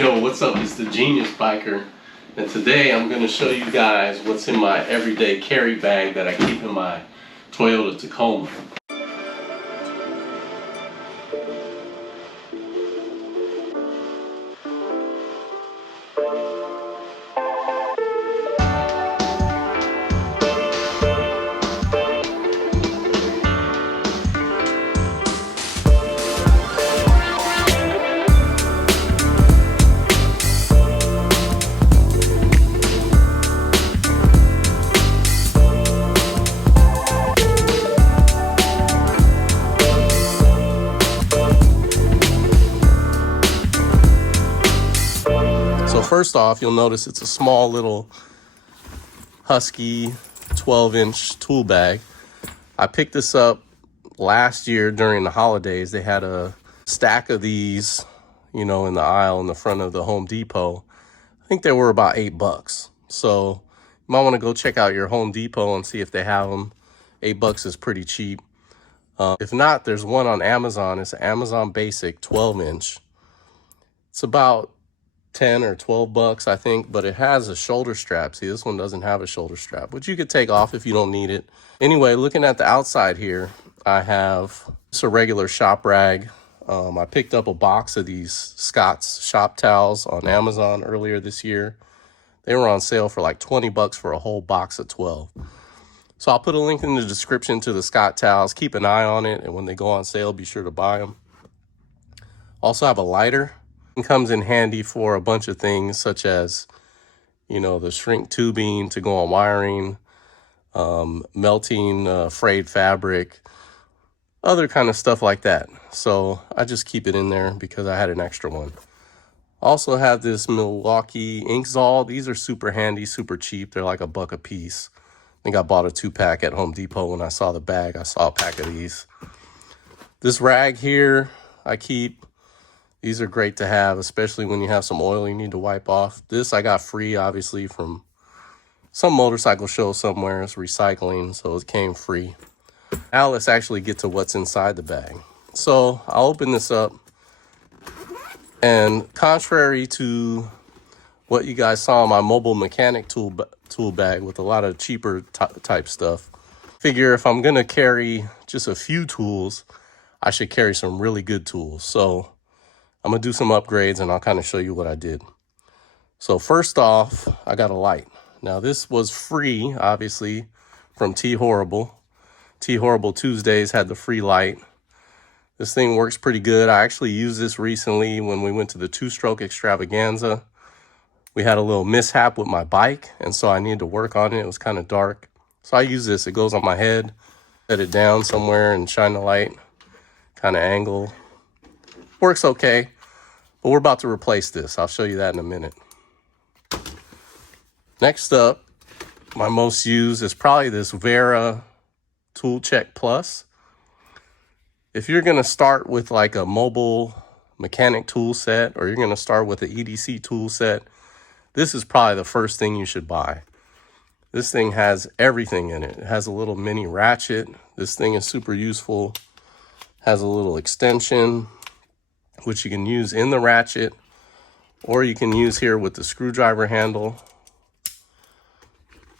Yo, what's up? It's the Genius Biker, and today I'm going to show you guys what's in my everyday carry bag that I keep in my Toyota Tacoma. So first off, you'll notice it's a small little Husky 12-inch tool bag. I picked this up last year during the holidays. They had a stack of these, you know, in the aisle in the front of the Home Depot. I think they were about $8. So you might want to go check out your Home Depot and see if they have them. $8 is pretty cheap. If not, there's one on Amazon. It's an Amazon Basic 12-inch. It's about 10 or 12 bucks, I think, but it has a shoulder strap. See, this one doesn't have a shoulder strap, which you could take off if you don't need it. Anyway, looking at the outside here, I have just a regular shop rag. I picked up a box of these Scott's shop towels on Amazon earlier this year. They were on sale for like 20 bucks for a whole box of 12. So I'll put a link in the description to the Scott towels. Keep an eye on it, and when they go on sale, be sure to buy them. Also have a lighter. It comes in handy for a bunch of things, such as, you know, the shrink tubing to go on wiring, melting frayed fabric, other kind of stuff like that. So I just keep it in there because I had an extra one. Also have this Milwaukee ink Zol. These are super handy, super cheap. They're like $1 a piece. I think I bought a 2-pack at Home Depot. When I saw the bag, I saw a pack of these. This rag here I keep. These are great to have, especially when you have some oil you need to wipe off. This I got free, obviously, from some motorcycle show somewhere. It's recycling, so it came free. Now let's actually get to what's inside the bag. So I'll open this up. And contrary to what you guys saw in my mobile mechanic tool bag with a lot of cheaper type stuff, figure if I'm going to carry just a few tools, I should carry some really good tools. So I'm going to do some upgrades, and I'll kind of show you what I did. So first off, I got a light. Now this was free, obviously, from T Horrible. T Horrible Tuesdays had the free light. This thing works pretty good. I actually used this recently when we went to the 2-stroke extravaganza. We had a little mishap with my bike, and so I needed to work on it. It was kind of dark. So I use this. It goes on my head, set it down somewhere and shine the light, kind of angle. Works okay, but we're about to replace this. I'll show you that in a minute. Next up, my most used is probably this Wera Tool Check Plus. If you're going to start with like a mobile mechanic tool set, or you're going to start with an EDC tool set, this is probably the first thing you should buy. This thing has everything in it. It has a little mini ratchet. This thing is super useful. Has a little extension, which you can use in the ratchet, or you can use here with the screwdriver handle.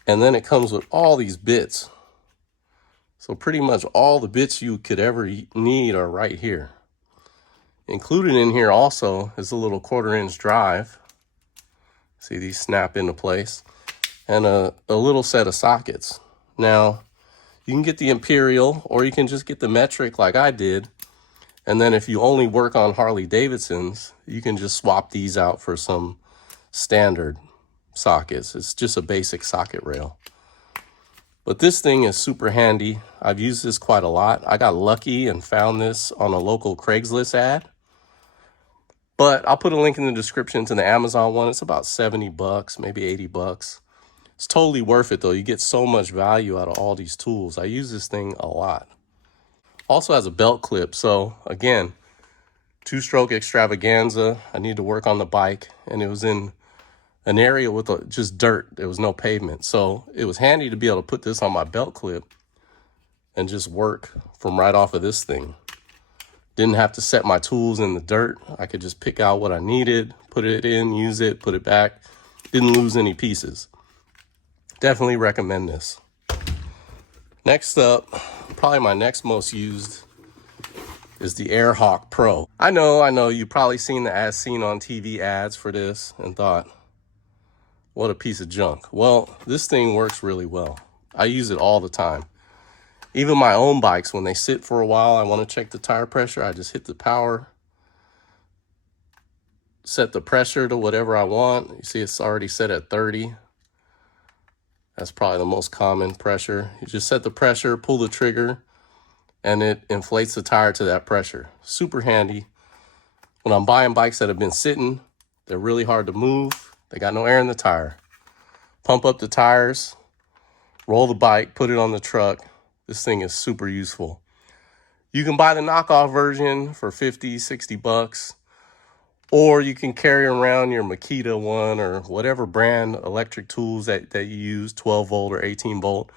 And then it comes with all these bits. So pretty much all the bits you could ever need are right here. Included in here also is a little 1/4-inch drive. See, these snap into place. And a little set of sockets. Now, you can get the Imperial, or you can just get the metric like I did. And then if you only work on Harley Davidsons, you can just swap these out for some standard sockets. It's just a basic socket rail. But this thing is super handy. I've used this quite a lot. I got lucky and found this on a local Craigslist ad. But I'll put a link in the description to the Amazon one. It's about 70 bucks, maybe 80 bucks. It's totally worth it though. You get so much value out of all these tools. I use this thing a lot. Also has a belt clip. So again, 2-stroke extravaganza. I need to work on the bike, and it was in an area with just dirt. There was no pavement. So it was handy to be able to put this on my belt clip and just work from right off of this thing. Didn't have to set my tools in the dirt. I could just pick out what I needed, put it in, use it, put it back. Didn't lose any pieces. Definitely recommend this. Next up, probably my next most used is the AirHawk Pro. I know, you've probably seen the as seen on TV ads for this and thought, what a piece of junk. Well, this thing works really well. I use it all the time. Even my own bikes, when they sit for a while, I want to check the tire pressure, I just hit the power, set the pressure to whatever I want. You see it's already set at 30. That's probably the most common pressure. You just set the pressure, pull the trigger, and it inflates the tire to that pressure. Super handy. When I'm buying bikes that have been sitting, they're really hard to move. They got no air in the tire. Pump up the tires, roll the bike, put it on the truck. This thing is super useful. You can buy the knockoff version for 50, 60 bucks, or you can carry around your Makita one or whatever brand electric tools that you use, 12 volt or 18 volt.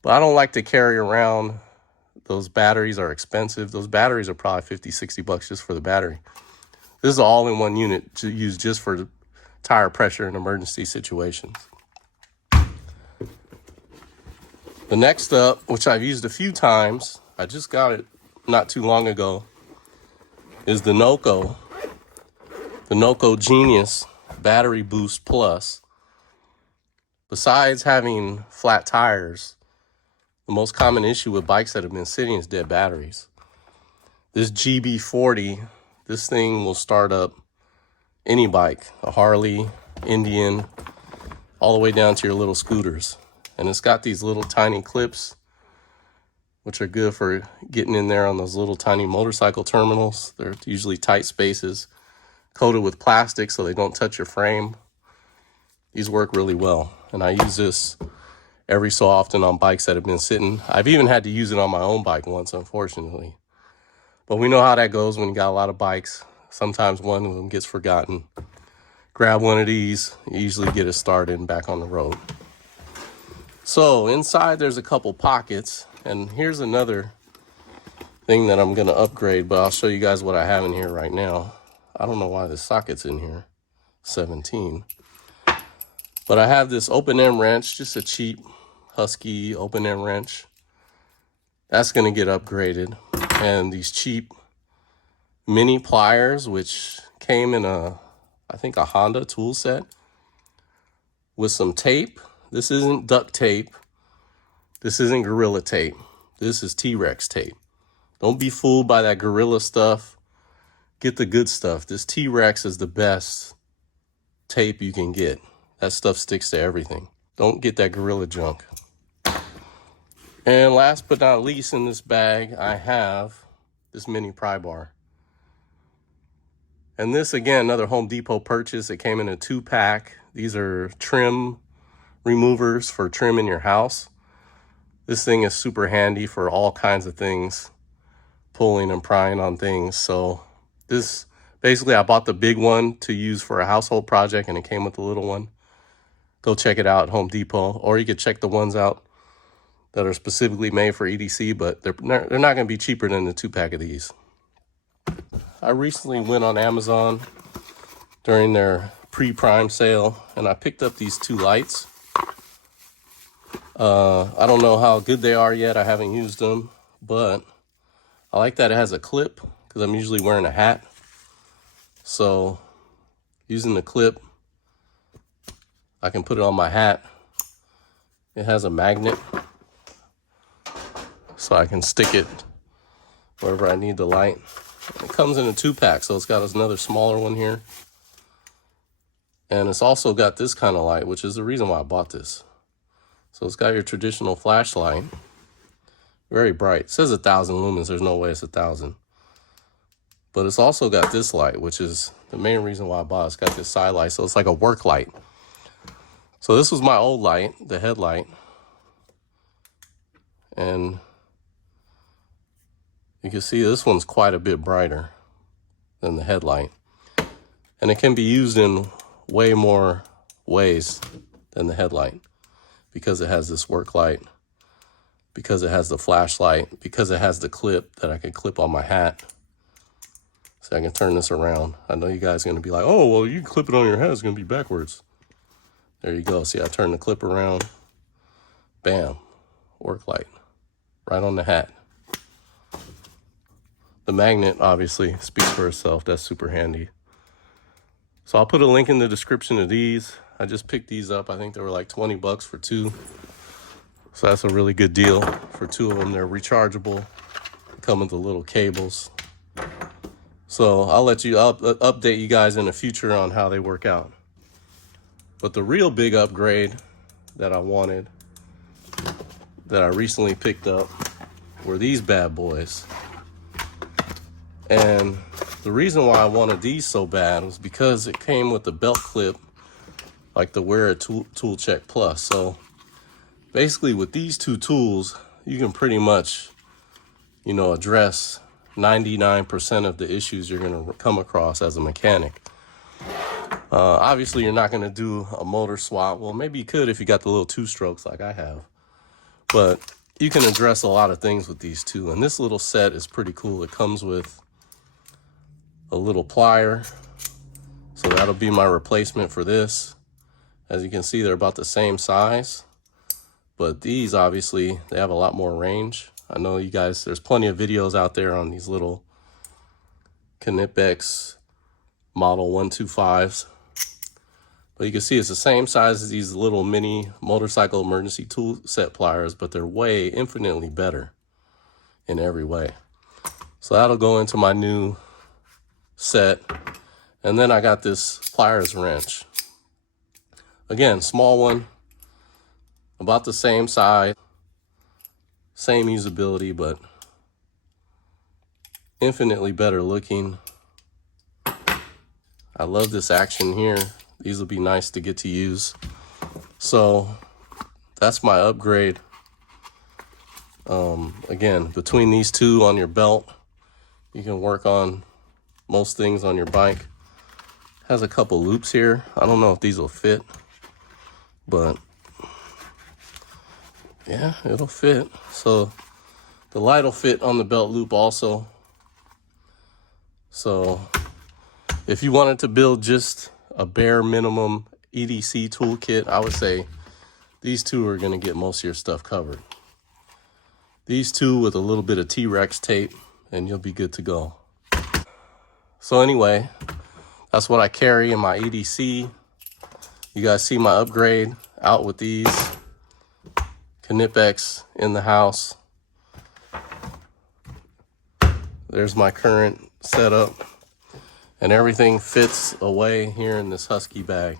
But I don't like to carry around. Those batteries are expensive. Those batteries are probably 50, 60 bucks just for the battery. This is an all-in-one unit to use just for tire pressure in emergency situations. The next up, which I've used a few times, I just got it not too long ago, is the Noco Genius Battery Boost Plus. Besides having flat tires, the most common issue with bikes that have been sitting is dead batteries. This GB40, this thing will start up any bike, a Harley, Indian, all the way down to your little scooters. And it's got these little tiny clips, which are good for getting in there on those little tiny motorcycle terminals. They're usually tight spaces, coated with plastic so they don't touch your frame. These work really well. And I use this every so often on bikes that have been sitting. I've even had to use it on my own bike once, unfortunately. But we know how that goes when you got a lot of bikes. Sometimes one of them gets forgotten. Grab one of these, you usually get it started and back on the road. So inside there's a couple pockets, and here's another thing that I'm gonna upgrade, but I'll show you guys what I have in here right now. I don't know why the socket's in here, 17. But I have this open end wrench, just a cheap Husky open end wrench. That's gonna get upgraded. And these cheap mini pliers, which came in I think a Honda tool set with some tape. This isn't duct tape. This isn't Gorilla tape. This is T-Rex tape. Don't be fooled by that Gorilla stuff. Get the good stuff. This T-Rex is the best tape you can get. That stuff sticks to everything. Don't get that Gorilla junk. And last but not least in this bag, I have this mini pry bar. And this, again, another Home Depot purchase. It came in a 2-pack. These are trim removers for trimming your house. This thing is super handy for all kinds of things, pulling and prying on things. So this, basically I bought the big one to use for a household project, and it came with the little one. Go check it out at Home Depot, or you could check the ones out that are specifically made for EDC, but they're not going to be cheaper than the 2-pack of these. I recently went on Amazon during their pre-prime sale, and I picked up these 2 lights. I don't know how good they are yet. I haven't used them, but I like that it has a clip because I'm usually wearing a hat. So using the clip, I can put it on my hat. It has a magnet, so I can stick it wherever I need the light. It comes in a 2-pack, so it's got another smaller one here. And it's also got this kind of light, which is the reason why I bought this. So it's got your traditional flashlight, very bright. It says 1,000 lumens, there's no way it's 1,000. But it's also got this light, which is the main reason why I bought it. It's got this side light, so it's like a work light. So this was my old light, the headlight. And you can see this one's quite a bit brighter than the headlight. And it can be used in way more ways than the headlight, because it has this work light, because it has the flashlight, because it has the clip that I can clip on my hat. See, I can turn this around. I know you guys are going to be like, oh, well, you can clip it on your head. It's going to be backwards. There you go. See, I turn the clip around. Bam. Work light. Right on the hat. The magnet, obviously, speaks for itself. That's super handy. So I'll put a link in the description of these. I just picked these up. I think they were like 20 bucks for 2. So that's a really good deal for 2 of them. They're rechargeable. Come with the little cables. So I'll update you guys in the future on how they work out. But the real big upgrade that I wanted, that I recently picked up, were these bad boys. And the reason why I wanted these so bad was because it came with the belt clip, like the Wera Tool Check Plus. So basically with these 2 tools, you can pretty much, you know, address 99% of the issues you're going to come across as a mechanic. Obviously, you're not going to do a motor swap. Well, maybe you could if you got the little 2 strokes like I have. But you can address a lot of things with these 2. And this little set is pretty cool. It comes with a little plier. So that'll be my replacement for this. As you can see, they're about the same size. But these, obviously, they have a lot more range. I know you guys, there's plenty of videos out there on these little Knipex model 125s. But you can see it's the same size as these little mini motorcycle emergency tool set pliers, but they're way infinitely better in every way. So that'll go into my new set. And then I got this pliers wrench. Again, small one, about the same size. Same usability, but infinitely better looking. I love this action here. These will be nice to get to use. So that's my upgrade. Again, between these 2 on your belt, you can work on most things on your bike. Has a couple loops here. I don't know if these will fit, but yeah, it'll fit. So the light will fit on the belt loop also. So if you wanted to build just a bare minimum EDC toolkit, I would say these 2 are going to get most of your stuff covered. These 2 with a little bit of T-Rex tape, and you'll be good to go. So anyway, that's what I carry in my EDC. You guys see my upgrade out with these. Knipex in the house. There's my current setup, and everything fits away here in this Husky bag.